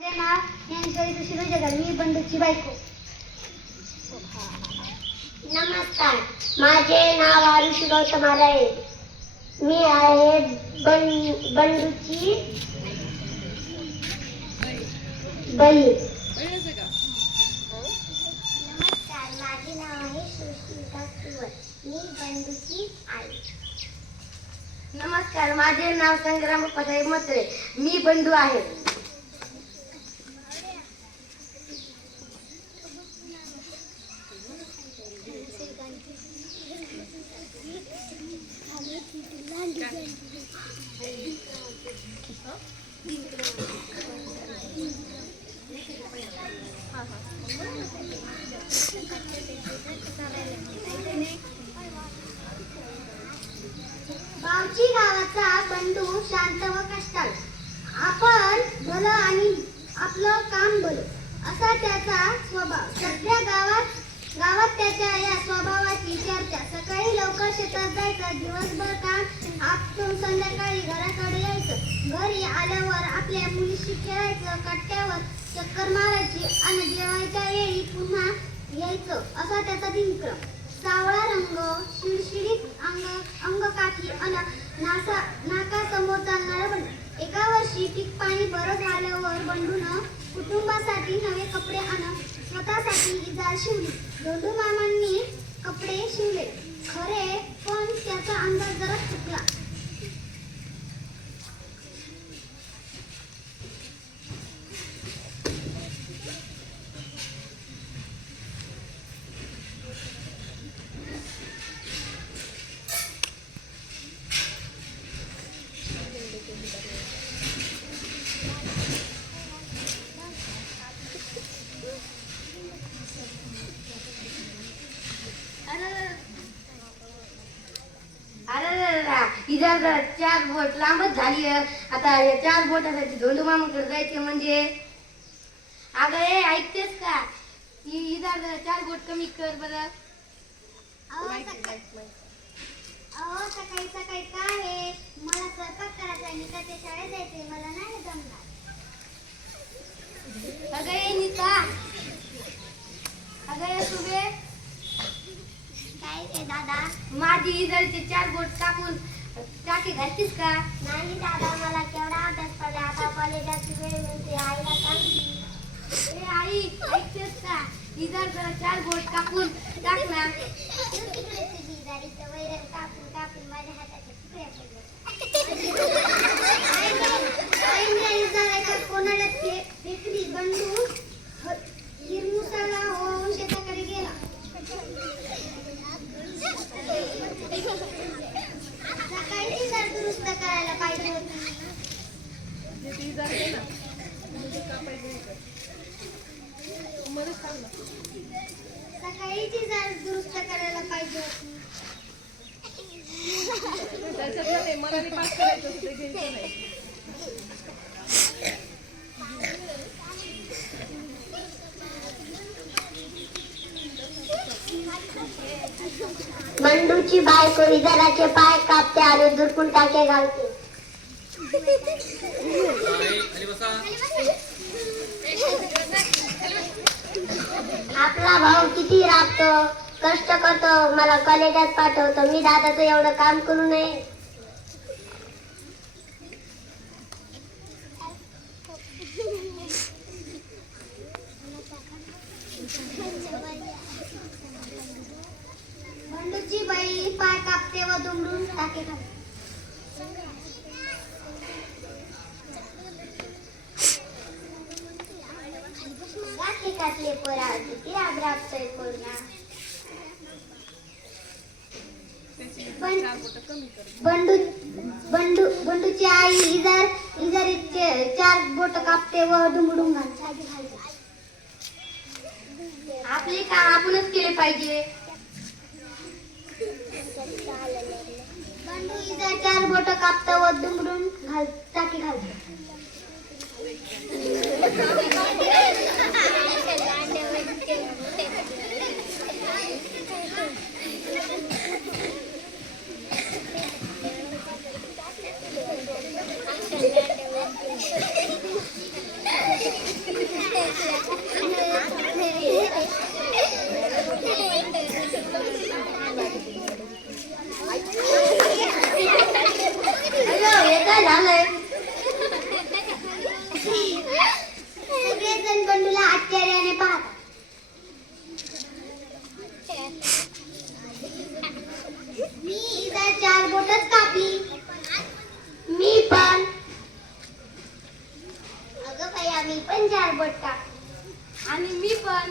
माझे नाव ज्ञानेश्वरी सुशील जगल. मी बंडूची बायको. नमस्कार, माझे नाव आरुषी गौतम आहे. मी आहे बंडूची बहीण. नमस्कार, माझे नाव आहे सुशीला सुवर. मी बंडूची आई. नमस्कार, माझे नाव संग्राम पठाई म्हात्रे. मी बंडू आहे. गावची गावाचा बंडू शांत व कष्टाळू. आपण भलं आणि आपलं काम भलं असा त्याचा स्वभाव. सध्या गावात त्याच्या या स्वभावाची चर्चा. सकाळी लवकर शेतात जायचं, दिवसभर काम आपटून संध्याकाळी घराकडे यायचं. घरी आल्यावर आपल्या मुलीशी खेळायचं, कट्ट्यावर चक्कर मारायची आणि जेवायच्या वेळी पुन्हा यायचं असा त्याचा दिनक्रम. सावळा रंग, शिडशिडीत अंगकाठी अन नाकासमोर चालणारा बंडू. एका वर्षी पीक पाणी बरं झाल्यावर बंडूनं कुटुंबासाठी नवे कपडे अन स्वतःसाठी इजार शिवली. धोंडू मामांनी कपडे शिवले खरे, पण त्याचा अंदाज जरा चुकला. इधर 4 बोट लांबच झाली. आता या 4 बोटासाठी धोंडू मामाकडे जायचे म्हणजे. अगं ए, ऐकतेस का? इधर 4 बोट कमी कर बरं. सकाळी सकाळी काय आहे, मला स्वयंपाक करायचा आहे. मी त्या शाळेत जायचे, मला नाही जमणार. अगं ए नीता, अगं ए सुबे, काय आहे दादा? माझी इधरचे 4 बोट कापून टाकी घालतीस का? नाही दादा, मला केवढा अभ्यास पडला. आता कॉलेजाची वेळ मिळते. आईला सांगते. ए आई, ऐकतेस का? इधर 4 बोट कापून टाक ना. तुझी गाडीचं वैरण कापून कापून माझ्या हाताचे तुकडे पडले. आईने इजाराच्या कोणाला फेकली. बंडू हिरमुसाला होऊन शेताकडे गेला. सकाळची जर दुरुस्त करायला पाहिजे होती. सकाळीची जर दुरुस्त करायला पाहिजे होती. बंडूची बायको इजाराचे पाय कापते आणि दुरकून टाके घालते. आपला भाऊ किती राबतो, कष्ट करतो, मला कॉलेजात पाठवतो. मी दादाचं एवढं काम करू नये. बंडूची बाई पाय कापते व दुमडून टाके घालते. काटले पोरा, किती राबतोय पोरगा. बंडूची आई इजारीचे 4 बोट कापते व दुमडून घालते. आपले काम आपणच केले पाहिजे. बंडू इजार 4 बोट कापते व दुमडून टाकी घालते. झालंय. सगळेजण बंडूला आश्चर्याने पाहतात. मी इजा 4 बोटच कापली. मी पण. अगं भैया मी पण 4 बोट कापली. आणि मी पण.